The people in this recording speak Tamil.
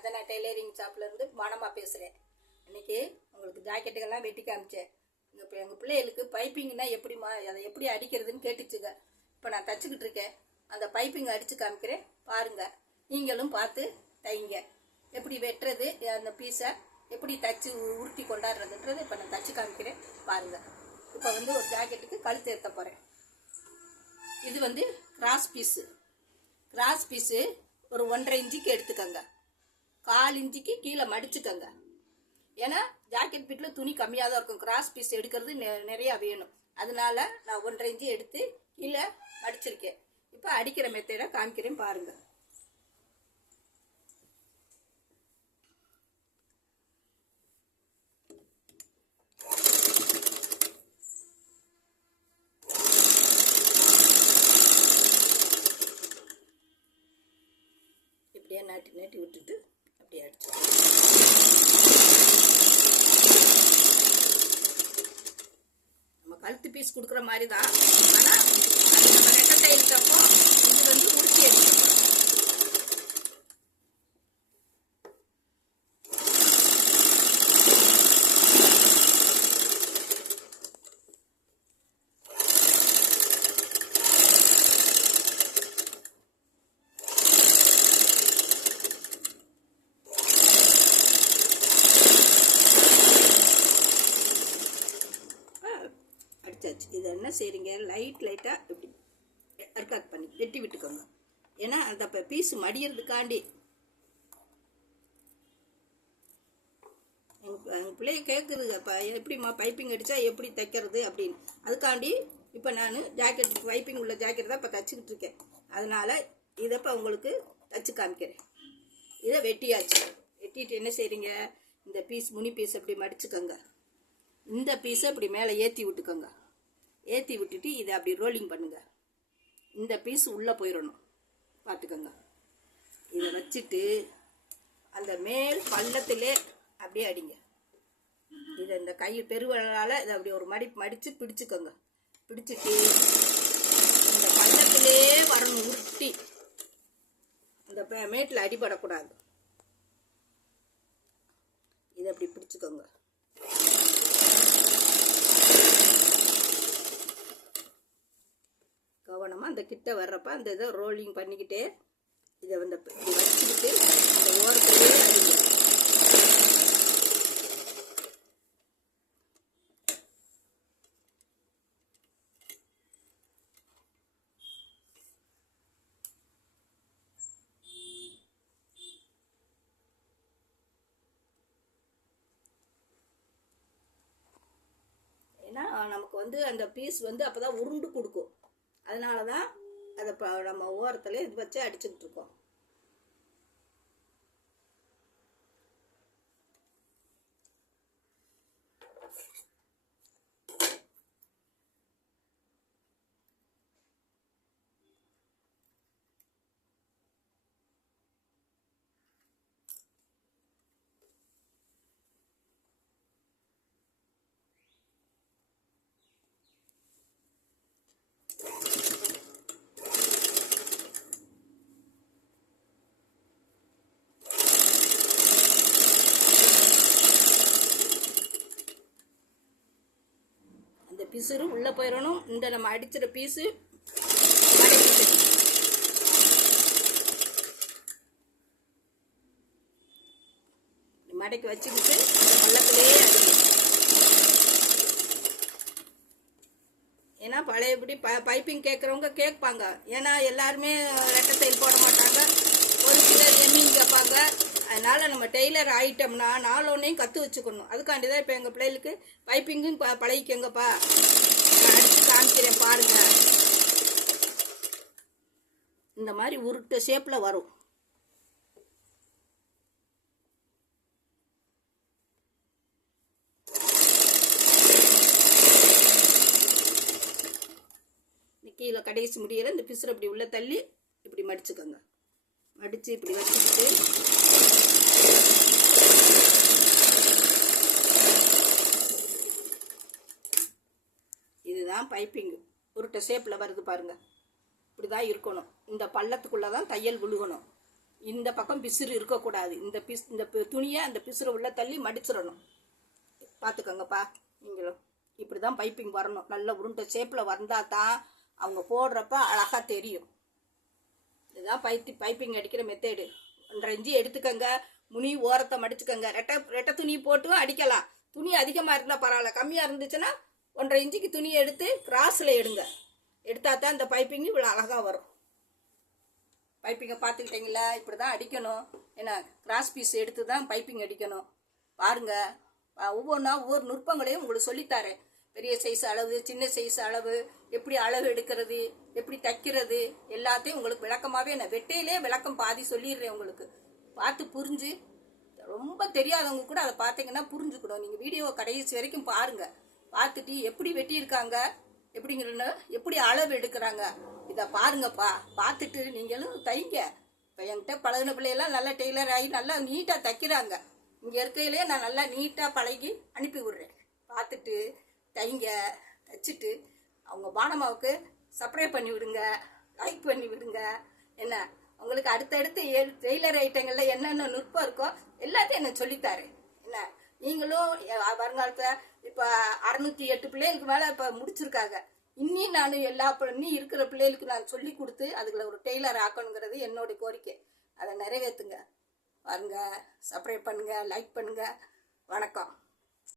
சந்தனா டெய்லரிங் ஷாப்லேருந்து வானமா பேசுகிறேன். இன்றைக்கி உங்களுக்கு ஜாக்கெட்டுகள்லாம் வெட்டி காமிச்சேன். இப்போ எங்கள் பிள்ளைகளுக்கு பைப்பிங்னா எப்படிமா, அதை எப்படி அடிக்கிறதுன்னு கேட்டுச்சுங்க. இப்போ நான் தச்சுக்கிட்டு இருக்கேன். அந்த பைப்பிங் அடித்து காமிக்கிறேன் பாருங்கள். நீங்களும் பார்த்து தைங்க. எப்படி வெட்டுறது, அந்த பீஸை எப்படி தச்சு உருட்டி கொண்டாடுறதுன்றது இப்போ நான் தச்சு காமிக்கிறேன் பாருங்கள். இப்போ ஒரு ஜாக்கெட்டுக்கு கழுத்து ஏற்ற போகிறேன். இது கிராஸ் பீஸு ஒரு 1.5 இன்ச்சுக்கு எடுத்துக்கோங்க. 1/4 இன்ச்சுக்கு கீழே மடிச்சுக்கோங்க. ஏன்னா ஜாக்கெட் பீட்டில் துணி கம்மியாக தான் இருக்கும். கிராஸ் பீஸ் எடுக்கிறது நிறையா வேணும். அதனால நான் 1.5 இன்ச்சு எடுத்து கீழே மடிச்சிருக்கேன். இப்போ அடிக்கிற மெத்தடை காமிக்கிறேன் பாருங்கள். இப்படியே நாட்டி விட்டுட்டு அப்படியே அடிச்சு நம்ம கழுத்து பீஸ் கொடுக்குற மாதிரி தான். ஆனால் அது நம்ம ரெட்டை இருக்கப்போ இது உருட்டி எடுக்கணும். இது என்ன செய்றீங்க, லைட்டாக இப்படி அர்க்காட் பண்ணி வெட்டி விட்டுக்கோங்க. ஏன்னா அந்த பீஸ் மடியறதுக்காண்டி எங்கள் பிள்ளைய கேட்குதுங்க, எப்படிம்மா பைப்பிங் அடித்தா எப்படி தைக்கிறது அப்படின்னு. அதுக்காண்டி இப்போ நான் ஜாக்கெட்டுக்கு பைப்பிங் உள்ள ஜாக்கெட் தான் இப்போ தைச்சிக்கிட்டு இருக்கேன். அதனால் இதை இப்போ உங்களுக்கு தைச்சி காமிக்கிறேன். இதை வெட்டியாச்சு. வெட்டிட்டு என்ன செய்கிறீங்க, இந்த முனி பீஸ் அப்படி மடிச்சுக்கோங்க. இந்த பீஸை இப்படி மேலே ஏற்றி விட்டுக்கோங்க. ஏற்றி விட்டுட்டு இதை அப்படி ரோலிங் பண்ணுங்கள். இந்த பீஸ் உள்ளே போயிடணும் பார்த்துக்கோங்க. இதை வச்சுட்டு அந்த மேல் பள்ளத்திலே அப்படியே அடிங்க. இதை இந்த கை பெருவளால் இதை அப்படி ஒரு மடித்து பிடிச்சிக்கோங்க. பிடிச்சிட்டு இந்த பள்ளத்திலே வரணும் உருட்டி. அந்த மேட்டில் அடிபடக்கூடாது. இதை அப்படி பிடிச்சிக்கோங்க. கவனமாக அந்த கிட்ட வர்றப்ப அந்த இதை ரோலிங் பண்ணிக்கிட்டே இதை இப்படி வச்சுக்கிட்டு அந்த ஓரத்திலே அடிங்க. ஏன்னா நமக்கு அந்த பீஸ் அப்போ தான் உருண்டு கொடுக்கும். அதனால தான் அதை நம்ம ஓரத்தில் இது வச்சு அடிச்சுக்கிட்டு இருக்கோம். பிசுறு உள்ளே போயிடணும். இந்த நம்ம அடிச்சிட பீஸு மடக்கி வச்சுக்கிட்டு பள்ளத்திலேயே அடிக்கணும். ஏன்னா பழையபடி பைப்பிங் கேட்குறவங்க கேட்பாங்க. ஏன்னா எல்லாருமே ரெட்டை தையல் போட மாட்டாங்க. ஒரு சிலர் எம்மிங் கேட்பாங்க. அதனால் நம்ம டெய்லர் ஆகிட்டோம்னா நாளொன்னையும் கற்று வச்சுக்கணும். அதுக்காண்டி தான் இப்போ எங்கள் பிள்ளைகளுக்கு பைப்பிங்கும் பழகிக்கங்கப்பா, நான் அடித்து காமிக்கிறேன் பாருங்கள். இந்த மாதிரி உருட்டு ஷேப்பில் வரும். கீழே கடைசி முடியல இந்த பிசுறு இப்படி உள்ள தள்ளி இப்படி மடிச்சுக்கோங்க. மடித்து இப்படி வச்சுக்கிட்டு இதுதான் பைப்பிங். உருட்டை ஷேப்பில் வருது பாருங்கள். இப்படி தான் இருக்கணும். இந்த பள்ளத்துக்குள்ளே தான் தையல் விழுகணும். இந்த பக்கம் பிசுறு இருக்கக்கூடாது. இந்த துணியை அந்த பிசுறு உள்ள தள்ளி மடிச்சிடணும். பார்த்துக்கோங்கப்பா, நீங்களும் இப்படி தான் பைப்பிங் வரணும். நல்ல உருண்டை ஷேப்பில் வந்தால் தான் அவங்க போடுறப்ப அழகாக தெரியும். இதுதான் பைப்பிங் அடிக்கிற மெத்தேடு. 1.5 இன்ச்சு எடுத்துக்கோங்க. முனி ஓரத்தை மடிச்சுக்கோங்க. ரெட்டை துணி போட்டும் அடிக்கலாம். துணி அதிகமாக இருந்தால் பரவாயில்ல, கம்மியாக இருந்துச்சுன்னா 1.5 இன்ச்சுக்கு துணியை எடுத்து கிராஸில் எடுங்க. எடுத்தால் தான் இந்த பைப்பிங் இவ்வளோ அழகாக வரும். பைப்பிங்கை பார்த்துக்கிட்டீங்களா? இப்படி தான் அடிக்கணும். ஏன்னா கிராஸ் பீஸ் எடுத்து தான் பைப்பிங் அடிக்கணும். பாருங்கள், ஒவ்வொன்றா ஒவ்வொரு நுட்பங்களையும் உங்களுக்கு சொல்லித்தாரேன். பெரிய சைஸ் அளவு, சின்ன சைஸ் அளவு, எப்படி அளவு எடுக்கிறது, எப்படி தைக்கிறது, எல்லாத்தையும் உங்களுக்கு விளக்கமாகவே நான் வெட்டையிலே விளக்கம் பாதி சொல்லிடுறேன். உங்களுக்கு பார்த்து புரிஞ்சு, ரொம்ப தெரியாதவங்க கூட அதை பார்த்தீங்கன்னா புரிஞ்சுக்கணும். நீங்கள் வீடியோவை கடைசி வரைக்கும் பாருங்கள். பார்த்துட்டு எப்படி வெட்டியிருக்காங்க, எப்படிங்கிறன்னு, எப்படி அளவு எடுக்கிறாங்க, இதை பாருங்கப்பா. பார்த்துட்டு நீங்களும் தைங்க. இப்போ என்கிட்ட பழகின பிள்ளையெல்லாம் நல்லா டெய்லர் ஆகி நல்லா நீட்டாக தைக்கிறாங்க. இங்கே இருக்கையிலே நான் நல்லா நீட்டாக பழகி அனுப்பி விடுறேன். பார்த்துட்டு தைங்க. தைச்சிட்டு அவங்க பானமாவுக்கு சப்ஸ்கிரைப் பண்ணி விடுங்க, லைக் பண்ணி விடுங்க. என்ன, உங்களுக்கு அடுத்தடுத்து டெய்லர் ஐட்டங்களில் என்னென்ன நுட்பம் இருக்கோ எல்லாத்தையும் என்ன சொல்லித்தாரேன். என்ன, நீங்களும் வருங்காலத்தில் இப்போ 608 பிள்ளைகளுக்கு மேலே இப்போ முடிச்சிருக்காங்க. இன்னும் நான் இன்னும் இருக்கிற பிள்ளைகளுக்கு நான் சொல்லி கொடுத்து அதுகளை ஒரு டெய்லர் ஆக்கணுங்கிறது என்னோட கோரிக்கை. அதை நிறைவேற்றுங்க. பாருங்க, சப்ஸ்கிரைப் பண்ணுங்க, லைக் பண்ணுங்க. வணக்கம்.